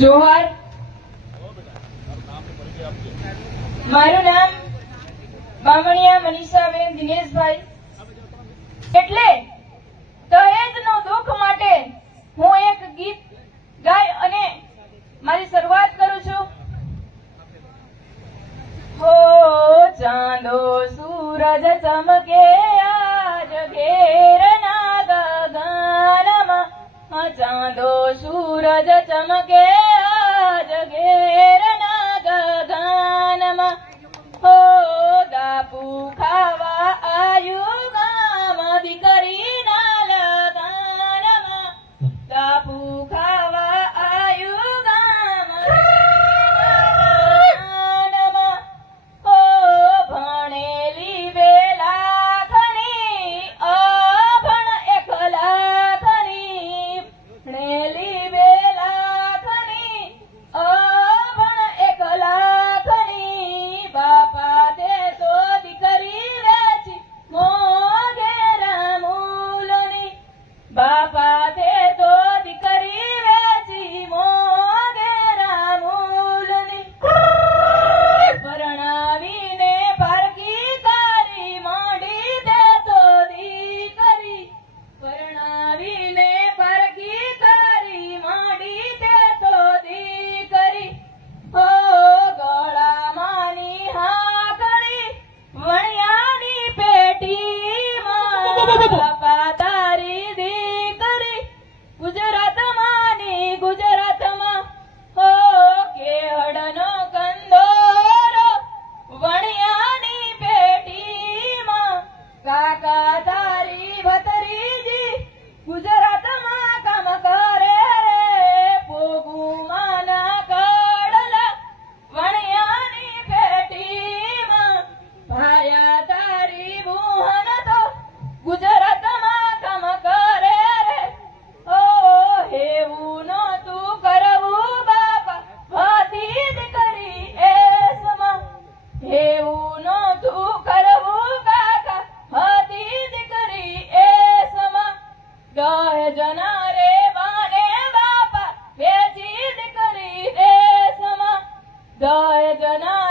जोहार। मारू नाम बामणिया मनीषाबेन दिनेशभाई। એટલે દહેજનો દુઃખ માટે હું એક ગીત ગાય અને મારી શરૂઆત કરું છું। હો ચાંદો સૂરજ ચમકે આજ ઘેરના ગગનમાં, ચાંદો સૂરજ ચમકે આજ ઘેરના ગગનમાં, હો દાપુ ખાવા આયુ ગામ દીકરીના લગનમાં, દાપુ ખાવા આયુ ગામ લગનમાં, હો ભણેલી 2 લાખની અભણ 1 લાખની, ભણેલી 2 લાખની અભણ 1 લાખની, બાપા તે તો દીકરી વેચી મોંઘેરા મૂલની, બાપા તે તો દીકરી વેચી મોંઘેરા મૂલની, પરણાવીને પારકી તારી માંડી તે તો દીકરી, પરણાવીને પારકી તારી માંડી તે તો દીકરી, હો ગળામાંની હાકડી વણિયાની પેટીમાં, બાપા તારી દીકરી ગુજરાતમાંની ગુજરાતમાં, હો કેહડનો કંદોરો વણિયાની પેટીમાં, કાકા તારી ભત્રીજી ગુજરાતમાં કામ કરે રે, પોગુમાના કડલા વણિયાની પેટીમાં, ભાયા તારી બુહન તો ગુજરાતમાં કામ કરે રે, ઓ હેવું નહોતું કરવું બાપા હતી દીકરી એસમાં, હેવું નહોતું કરવું કાકા હતી દીકરી એસમાં, દહેજના રે બાને બાપા વેચી દીકરી દેશમાં, દહેજના